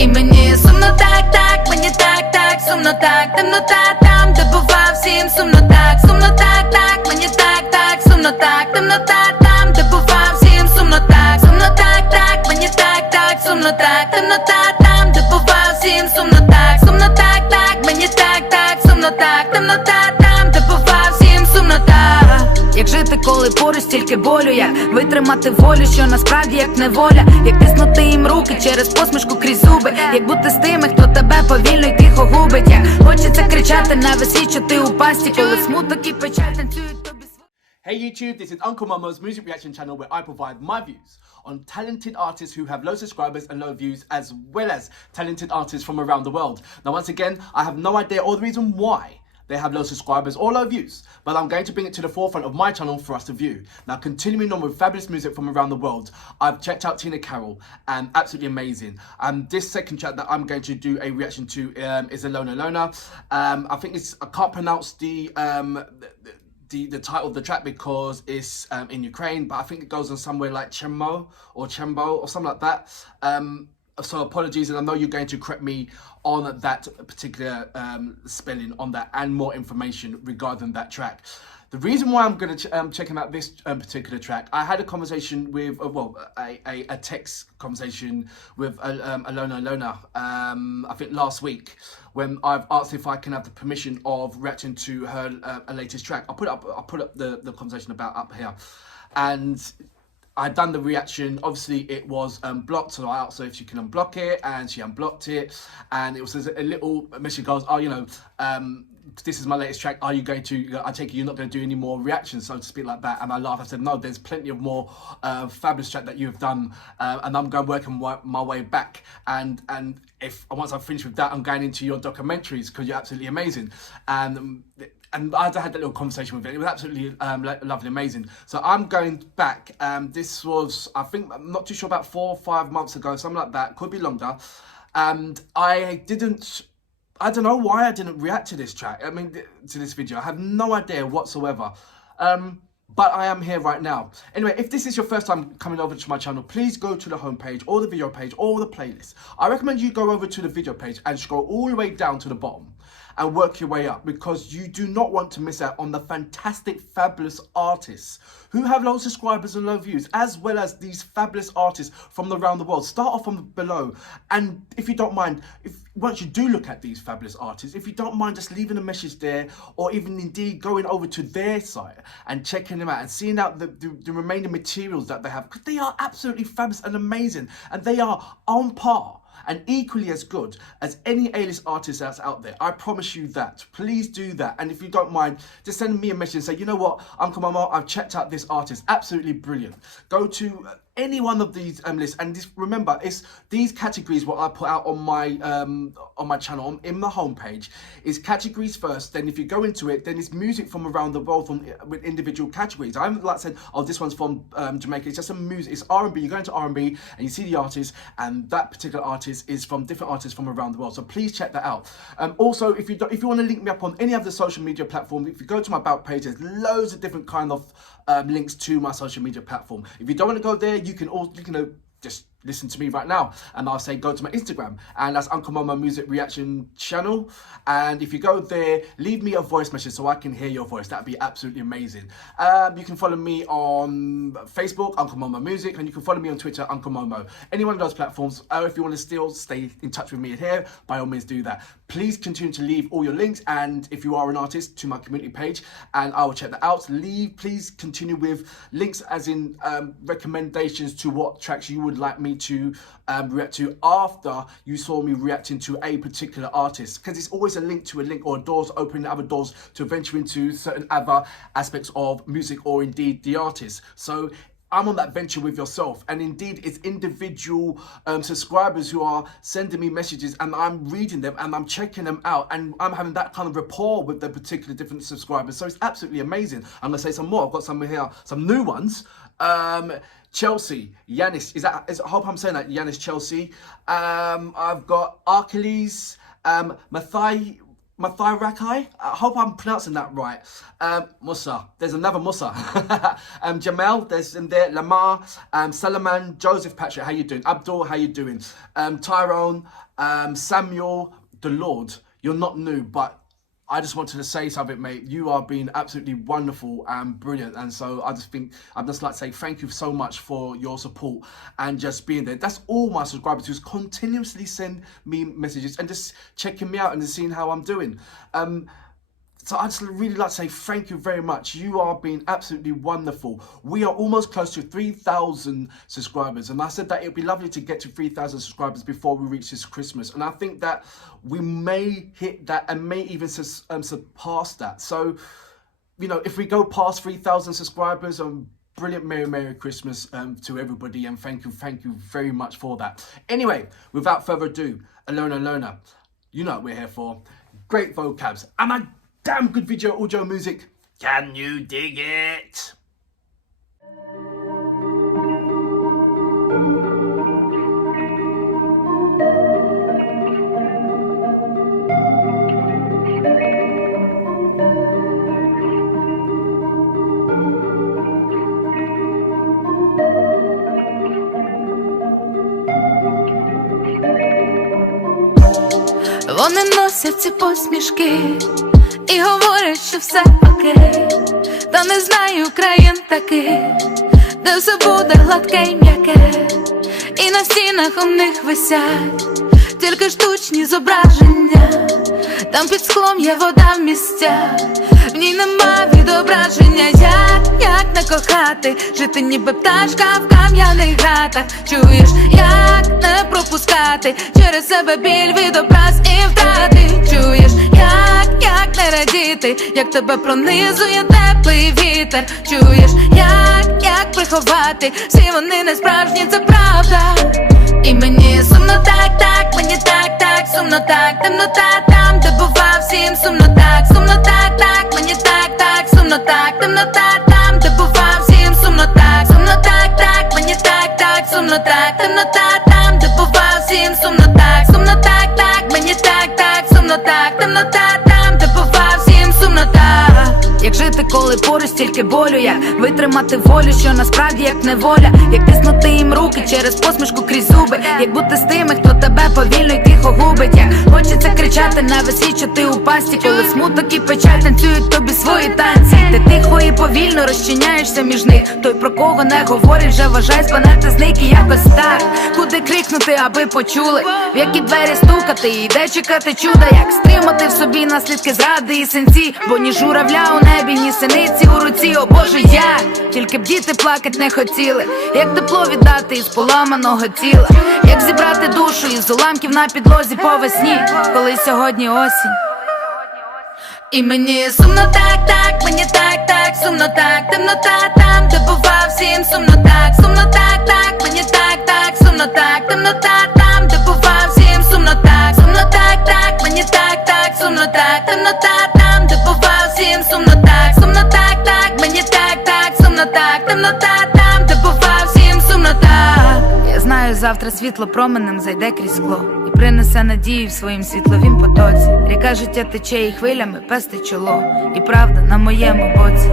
І мені сумно так, так, мені так, так, сумно так, темнота там, де бува всім сумно так, мені так, так, сумно так, темнота там, де бува всім сумно так, так, мені так, так, сумно так, темнота там, де бува всім сумно так, мені так, так, сумно так, темнота там, де бува всім сумно так. Як жити, коли поруч стільки болю, як витримати волю, що насправді як неволя, як тиснути їм руки через посмішку крізь зуби, як бути з тими, хто тебе повільно й тихо губить, як хочеться кричати на весь світ, що ти у пасті, коли смуток і печаль танцюють тобі. Hey YouTube, this is Uncle Momo's music reaction channel where I provide my views on talented artists who have low subscribers and low views, as well as talented artists from around the world. Now once again, I have no idea or the reason why they have low subscribers or low views, but I'm going to bring it to the forefront of my channel for us to view. Now continuing on with fabulous music from around the world, I've checked out Tina Carroll, and absolutely amazing. This second track that I'm going to do a reaction to is alyona. I think I can't pronounce the title of the track because it's in Ukraine, but I think it goes on somewhere like Chembo or something like that. So apologies, and I know you're going to correct me on that particular spelling on that and more information regarding that track. The reason why I'm going to checking out this particular track, I had a conversation with, a text conversation with alyona, I think last week, when I've asked if I can have the permission of reacting to her latest track. I'll put up the conversation about up here, and I'd done the reaction. Obviously it was blocked, so I asked her if she can unblock it, and she unblocked it, and it was a little message goes, oh, you know, this is my latest track, are you going to, I take it you're not going to do any more reactions, so to speak, like that. And I laughed, I said, no, there's plenty of more fabulous track that you've done, and I'm going to work my way back, and if once I've finished with that, I'm going into your documentaries, because you're absolutely amazing. And I had that little conversation with it. It was absolutely lovely, amazing. So I'm going back. This was, I think, I'm not too sure, about 4 or 5 months ago, something like that. Could be longer. And I don't know why I didn't react to this track. I mean, to this video. I have no idea whatsoever. But I am here right now. Anyway, if this is your first time coming over to my channel, please go to the homepage or the video page or the playlist. I recommend you go over to the video page and scroll all the way down to the bottom and work your way up, because you do not want to miss out on the fantastic, fabulous artists who have low subscribers and low views, as well as these fabulous artists from around the world. Start off from below, and if you don't mind, once you do look at these fabulous artists, if you don't mind just leaving a message there, or even indeed going over to their site and checking them out and seeing out the remaining materials that they have, because they are absolutely fabulous and amazing, and they are on par and equally as good as any A-list artist that's out there. I promise you that. Please do that. And if you don't mind, just send me a message and say, you know what, Uncle Momo, I've checked out this artist. Absolutely brilliant. Go to any one of these lists, and just remember, it's these categories what I put out on my channel in the homepage is categories first. Then if you go into it, then it's music from around the world with individual categories. I haven't like said, oh, this one's from Jamaica. It's just a music. It's R&B. You go into R&B and you see the artist, and that particular artist is from different artists from around the world. So please check that out. Also, if you want to link me up on any of the social media platforms, if you go to my about page, there's loads of different kind of links to my social media platform. If you don't want to go there, you can just listen to me right now, and I'll say go to my Instagram, and that's Uncle Momo Music Reaction Channel. And if you go there, leave me a voice message so I can hear your voice. That'd be absolutely amazing. You can follow me on Facebook, Uncle Momo Music, and you can follow me on Twitter, Uncle Momo. Any one of those platforms. If you want to still stay in touch with me here, by all means do that. Please continue to leave all your links, and if you are an artist, to my community page, and I will check that out. Please continue with links, as in recommendations to what tracks you would like me to react to after you saw me reacting to a particular artist, because it's always a link to a link, or doors opening other doors to venture into certain other aspects of music or indeed the artist. So I'm on that venture with yourself, and indeed it's individual subscribers who are sending me messages, and I'm reading them and I'm checking them out, and I'm having that kind of rapport with the particular different subscribers. So it's absolutely amazing. I'm gonna say some more. I've got some here, some new ones. Chelsea, Yanis, I hope I'm saying that, Yanis Chelsea. I've got Achilles, Mathai. I hope I'm pronouncing that right. Musa. There's another Musa. Jamel, there's in there. Lamar, Salaman, Joseph Patrick, how you doing? Abdul, how you doing? Tyrone, Samuel, the Lord. You're not new, but I just wanted to say something, mate. You are being absolutely wonderful and brilliant. And so I'd just like to say thank you so much for your support and just being there. That's all my subscribers who continuously send me messages and just checking me out and just seeing how I'm doing. So I just really like to say thank you very much. You are being absolutely wonderful. We are almost close to 3,000 subscribers. And I said that it would be lovely to get to 3,000 subscribers before we reach this Christmas. And I think that we may hit that and may even surpass that. So, you know, if we go past 3,000 subscribers, brilliant Merry Christmas to everybody. And thank you very much for that. Anyway, without further ado, alyona. You know what we're here for. Great vocabs. And I damn good video audio music. Can you dig it? Вони носять ці посмішки і говорять, що все окей. Та не знаю країн таких, де все буде гладке й м'яке. І на стінах у них висять тільки штучні зображення. Там під склом є вода в місцях, в ній нема відображення. Як не кохати, жити ніби пташка в кам'яних гратах. Чуєш, як не пропускати через себе біль від образ і втрати. Чуєш, як не радіти, як тебе пронизує теплий вітер. Чуєш, як приховати, всі вони не справжні, це правда. І мені сумно так, мені так, сумно так, темнота там, де бува всім сумно так, мені так, сумно так, темнота там, де бува всім сумно так, мені так, сумно так, темнота там, де бува всім сумно так, мені так, сумно так, темнота там, де бува всім сумно так. Як жити, коли поруч стільки болю, як витримати волю, що насправді як неволя, як тиснути їм руки через посмішку крізь зуби, як бути з тими, хто тебе повільно й тихо губить, як хочеться кричати на весь світ, що ти у пасті, коли смуток і печаль танцюють тобі свої танці. Ти тихо і повільно розчиняєшся між них, той, про кого не говорять, вже вважай спанати зник і якось так. Куди крикнути, аби почули, в які двері стукати, і де чекати чуда, як стримати в собі наслідки зради і синці, бо ні журавля у небі, ні синиці у руці. О Боже, як тільки б діти плакать не хотіли, як тепло віддати із поламаного тіла, як зібрати душу із уламків на підлозі по весні, коли сьогодні осінь. І мені сумно так, мені так, сумно так, темнота там, де бува всім сумно так, мені так, сумно так, темнота там, де бува всім сумно так, мені так, сумно так, темнота там, де бува всім сумно так, мені так, сумно так, темнота там, де бува всім сумно так. Я знаю, завтра світло променем зайде крізь скло і принесе надію в своїм світловім потоці. Ріка життя тече і хвилями пести чоло, і правда на моєму боці.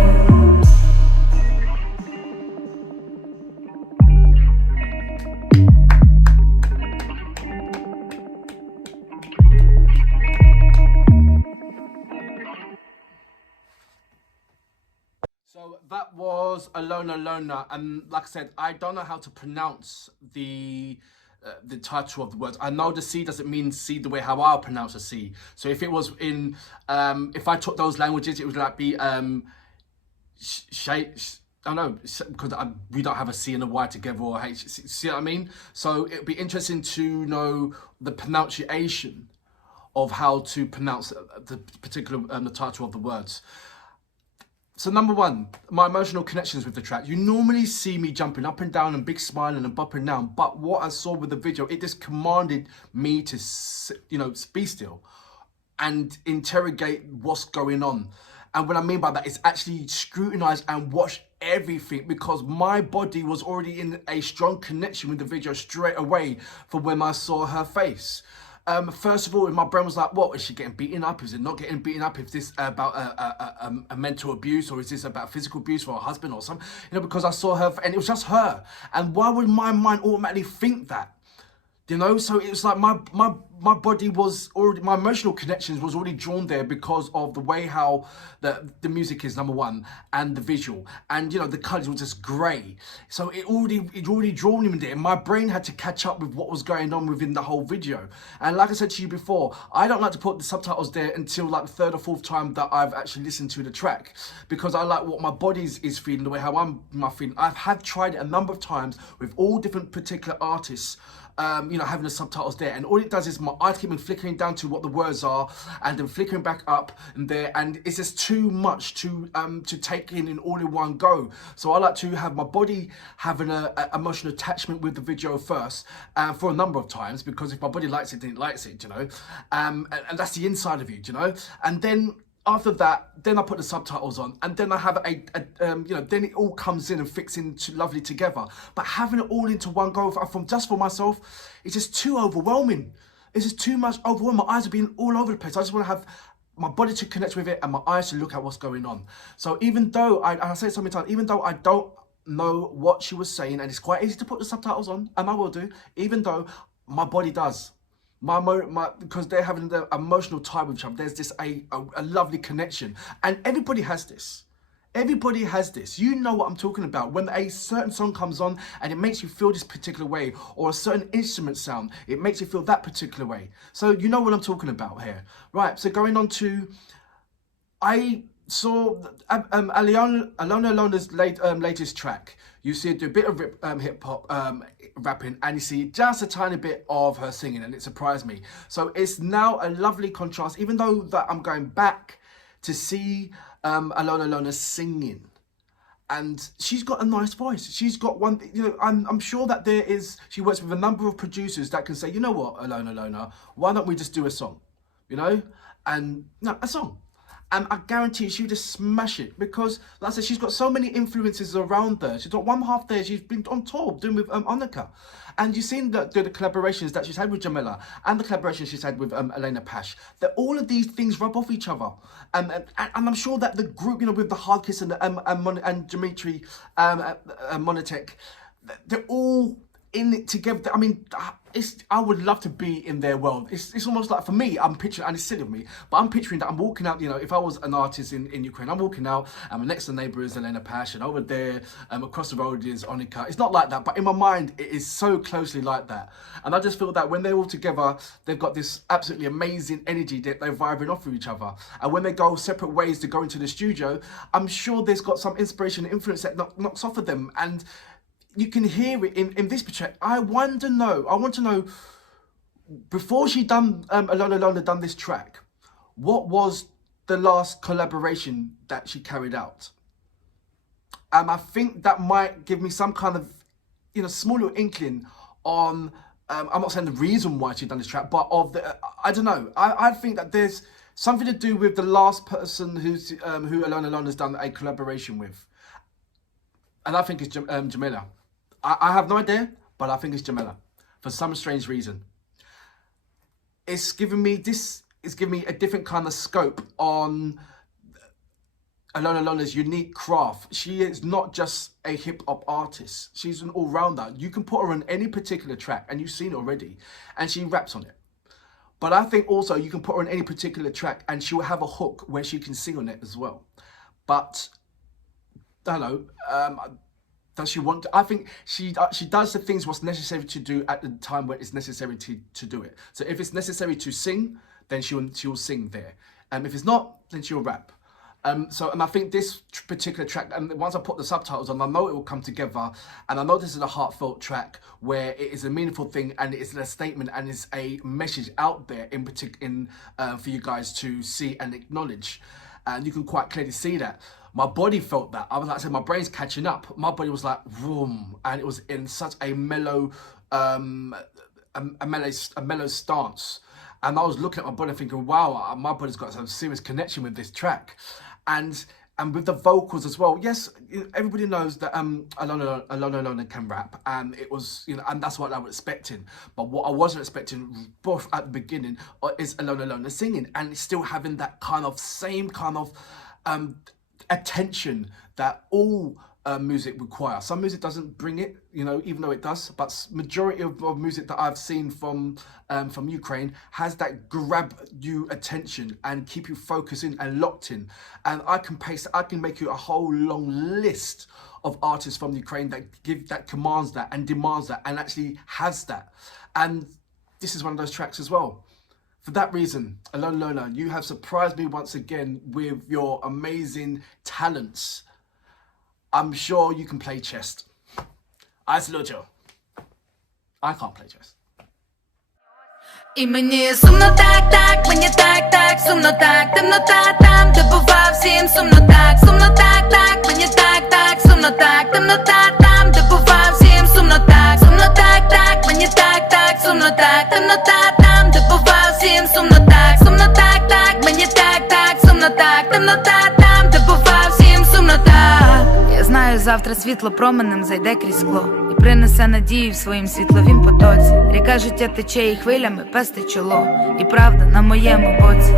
So that was alyona, and like I said, I don't know how to pronounce the title of the words. I know the C doesn't mean C the way how I pronounce a C. So if it was in, if I took those languages, it would like be I don't know, because we don't have a C and a Y together or H. See what I mean? So it'd be interesting to know the pronunciation of how to pronounce the particular the title of the words. So number one, my emotional connections with the track. You normally see me jumping up and down and big smiling and bopping down, but what I saw with the video, it just commanded me to, you know, be still and interrogate what's going on. And what I mean by that is actually scrutinize and watch everything, because my body was already in a strong connection with the video straight away from when I saw her face. first of all, my brain was like, what, is she getting beaten up? Is it not getting beaten up? Is this about a mental abuse, or is this about physical abuse for her husband or something? You know, because I saw her, and it was just her. And why would my mind automatically think that? You know, so it was like my body was already, my emotional connections was already drawn there because of the way how the music is, number one, and the visual, and you know, the colours were just grey. So it already drawn me there. And my brain had to catch up with what was going on within the whole video. And like I said to you before, I don't like to put the subtitles there until like the third or fourth time that I've actually listened to the track, because I like what my body is feeling, the way how I'm feeling. I've tried it a number of times with all different particular artists. You know, having the subtitles there, and all it does is my eyes keep on flickering down to what the words are, and then flickering back up and there, and it's just too much to take in all in one go. So I like to have my body having an emotional attachment with the video first, for a number of times, because if my body likes it, then it likes it, you know, and that's the inside of you, you know, and then after that, then I put the subtitles on, and then I have you know, then it all comes in and fits in lovely together. But having it all into one go from just for myself, it's just too overwhelming. It's just too much overwhelming. My eyes are being all over the place. I just want to have my body to connect with it and my eyes to look at what's going on. So even though I say it so many times, even though I don't know what she was saying, and it's quite easy to put the subtitles on, and I will do, even though my body does. Because they're having the emotional tie with each other. There's this a lovely connection, and everybody has this. Everybody has this. You know what I'm talking about. When a certain song comes on and it makes you feel this particular way, or a certain instrument sound, it makes you feel that particular way. So you know what I'm talking about here, right? So going on to, I saw Alyona's latest track. You see her do a bit of hip hop rapping, and you see just a tiny bit of her singing, and it surprised me. So it's now a lovely contrast, even though that I'm going back to see Alyona singing, and she's got a nice voice. She's got one, you know, I'm sure that she works with a number of producers that can say, you know what, Alyona, why don't we just do a song, you know, and no, a song. And I guarantee she'll just smash it, because, like I said, she's got so many influences around her. She's got one half there. She's been on tour doing with Annika. And you've seen the collaborations that she's had with Jamila, and the collaborations she's had with Elena Pash. That all of these things rub off each other. And I'm sure that the group, you know, with the Hard Kiss and Dimitri Monotek, they're all in it together. I mean, I would love to be in their world. It's almost like, for me, I'm picturing, and it's silly of me, but I'm picturing that I'm walking out, you know, if I was an artist in Ukraine, I'm walking out, and my next door neighbour is Elena Pash, and over there, across the road is Annika. It's not like that, but in my mind, it is so closely like that. And I just feel that when they're all together, they've got this absolutely amazing energy that they're vibing off with each other. And when they go separate ways to go into the studio, I'm sure there's got some inspiration and influence that knocks off of them. And you can hear it in this track. I want to know, before Alyona done this track, what was the last collaboration that she carried out? I think that might give me some kind of, you know, small little inkling on, I'm not saying the reason why she done this track, but of the, I don't know. I think that there's something to do with the last person who Alyona's done a collaboration with. And I think it's Jamila. I have no idea, but I think it's Jamila, for some strange reason. It's giving me a different kind of scope on Alyona's unique craft. She is not just a hip-hop artist. She's an all-rounder. You can put her on any particular track, and you've seen it already, and she raps on it. But I think also you can put her on any particular track, and she will have a hook where she can sing on it as well. But, I don't know, does she want to? I think she does the things what's necessary to do at the time when it's necessary to do it. So if it's necessary to sing, then she'll sing there. If it's not, then she'll rap. And I think this particular track, and once I put the subtitles on, I know it will come together. And I know this is a heartfelt track where it is a meaningful thing, and it is a statement, and it's a message out there for you guys to see and acknowledge. And you can quite clearly see that. My body felt that. I was like I said, my brain's catching up. My body was like, vroom, and it was in such a mellow stance. And I was looking at my body thinking, wow, my body's got some serious connection with this track. And And with the vocals as well, yes, everybody knows that Alyona can rap, and it was, and that's what I was expecting. But what I wasn't expecting both at the beginning is Alyona singing, and still having that same kind of attention that all music require. Some music doesn't bring it, even though it does, but majority of music that I've seen from Ukraine has that grab you attention and keep you focusing and locked in. And I can make you a whole long list of artists from Ukraine that commands that and demands that and actually has that. And this is one of those tracks as well. For that reason, Alyona, you have surprised me once again with your amazing talents. I'm sure you can play chess. I salute you. I can't play chess. І мені сумно так, мені так, сумно так, темнота там, де бував всім сумно так, мені так, сумно так, темнота там, де бував всім сумно так, мені так, сумно так, темнота там, де бував всім сумно так, мені так, сумно так, темнота там, де бував всім сумно так. Я знаю, завтра світло променем зайде крізь скло і принесе надію в своїм світловім потоці. Ріка життя тече і хвилями пести чоло, і правда на моєму боці.